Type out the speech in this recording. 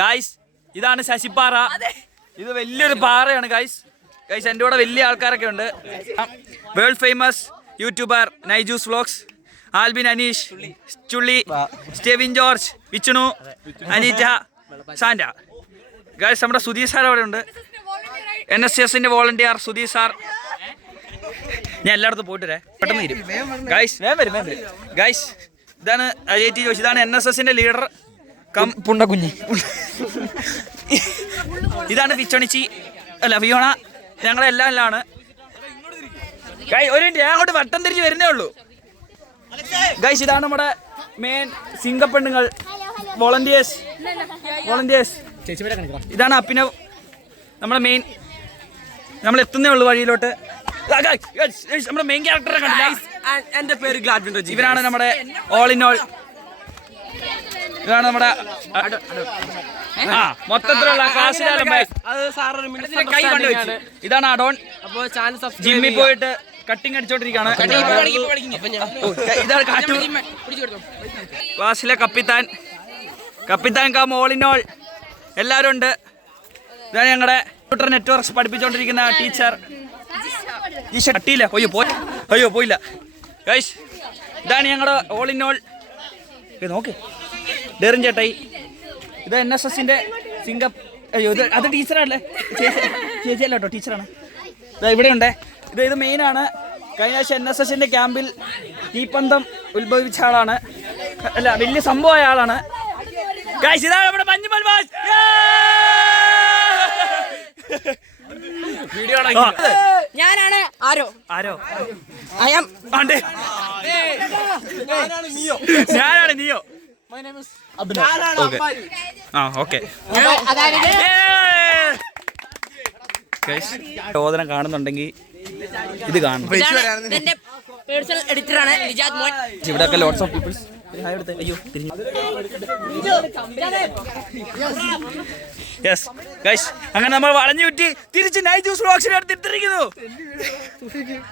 Guys ഇതാണ് ശശിപ്പാറ. ഇത് വലിയൊരു പാറയാണ് ഗായ്സ് ഗൈസ് എന്റെ കൂടെ വലിയ ആൾക്കാരൊക്കെ ഉണ്ട്. World famous YouTuber നൈജൂസ് vlogs Albin Aneesh ചുള്ളി സ്റ്റെവിൻ ജോർജ് വിച്ചുണു അനീറ്റ സാൻഡ ഗായ്സ് നമ്മുടെ സുധീർ സാർ അവിടെ ഉണ്ട്. എൻ എസ് എസിന്റെ വോളണ്ടിയർ സുധീർ സാർ. ഞാൻ എല്ലായിടത്തും പോയിട്ട് വരാം. പെട്ടെന്ന് വരും. ഗൈസ് വേം വരും വേം വരും. ഗൈസ് ഇതാണ് അജയ് ടി ജോഷി. ഇതാണ് എൻ എസ് എസിന്റെ ലീഡർ കം. പുണ്ടക്കുഞ്ഞി ഇതാണ് പിച്ചണിച്ചി അല്ല ഫിയോണ ഞങ്ങളെല്ലാം എല്ലാം ആണ് ഒരു മിനിറ്റ് ഞാൻ അങ്ങോട്ട് വട്ടം തിരിച്ച് വരുന്നേ ഉള്ളൂ. ഗൈസ് ഇതാണ് നമ്മുടെ മെയിൻ സിംഗപ്പെണ്ണുങ്ങൾ. വോളണ്ടിയേഴ്സ് വോളണ്ടിയേഴ്സ് ഇതാണ് അപ്പിനവ് നമ്മുടെ മെയിൻ നമ്മൾ എത്തുന്നേ ഉള്ളൂ വഴിയിലോട്ട്. നമ്മുടെ മെയിൻ ക്യാരക്ടറെ കണ്ടില്ല എന്റെ പേര് ഗ്ലാഡ്വിൻ ഇവരാണ് നമ്മുടെ ഓൾ ഇൻ ഓൾ ഇതാണ് നമ്മുടെ മൊത്തത്തിലുള്ള ഇതാണ് അഡോൺ ജിമ്മി ജിമ്മിൽ പോയിട്ട് കട്ടിങ് അടിച്ചോണ്ടിരിക്കാണ്. ഇതാണ് ക്ലാസ്സിലെ കപ്പിത്താൻ. കപ്പിത്താൻ കാ മോളിനോൾ ഇൻ ഓൾ. എല്ലാവരും ഉണ്ട്. ഇതാണ് ഞങ്ങളുടെ കമ്പ്യൂട്ടർ നെറ്റ്വർക്ക്സ് പഠിപ്പിച്ചുകൊണ്ടിരിക്കുന്ന ടീച്ചർ കട്ടിയില്ല. അയ്യോ പോയി. അയ്യോ പോയില്ല. ഗൈസ് ഇതാണ് ഞങ്ങളുടെ ഓൾ ഇൻ ഓൾ നോക്ക്. ഡെറിൻ ചേട്ടായി. ഇത് എൻ എസ് എസിന്റെ സിംഗ അയ്യോ ഇത് അത് ടീച്ചറല്ലേ ചേച്ചി ചേച്ചിയല്ല കേട്ടോ ടീച്ചറാണ്. ഇതാ ഇവിടെ ഉണ്ട് ഇത് ഇത് മെയിനാണ്. കഴിഞ്ഞ ആഴ്ച എൻ എസ് എസിന്റെ ക്യാമ്പിൽ തീപ്പന്തം ഉത്ഭവിച്ച ആളാണ്. അല്ല വലിയ സംഭവമായ ആളാണ്. ഇതാണ് നമ്മുടെ മഞ്ഞുമൽ ബാസ് വീഡിയോ ഞാനാണ് ആരോ? ആരോ? അയം ഞാനാണ് നീയോ. ഓക്കെ ആ ഓക്കെ അതായത് ചോദനം കാണുന്നുണ്ടെങ്കിൽ ഇത് പേഴ്സണൽ എഡിറ്ററാണ് നിജാദ് മോൻ. ഇവിടെ ഒക്കെ ലോട്ട്സ് ഓഫ് പീപ്പിൾസ് അയ്യോ തിരിഞ്ഞു. യെസ് ഗൈസ് അങ്ങനെ നമ്മൾ വളഞ്ഞു ചുറ്റി തിരിച്ച് നൈറ്റ് ജ്യൂസ് ബോക്സിൽ എടുത്തിട്ടിരിക്കുന്നു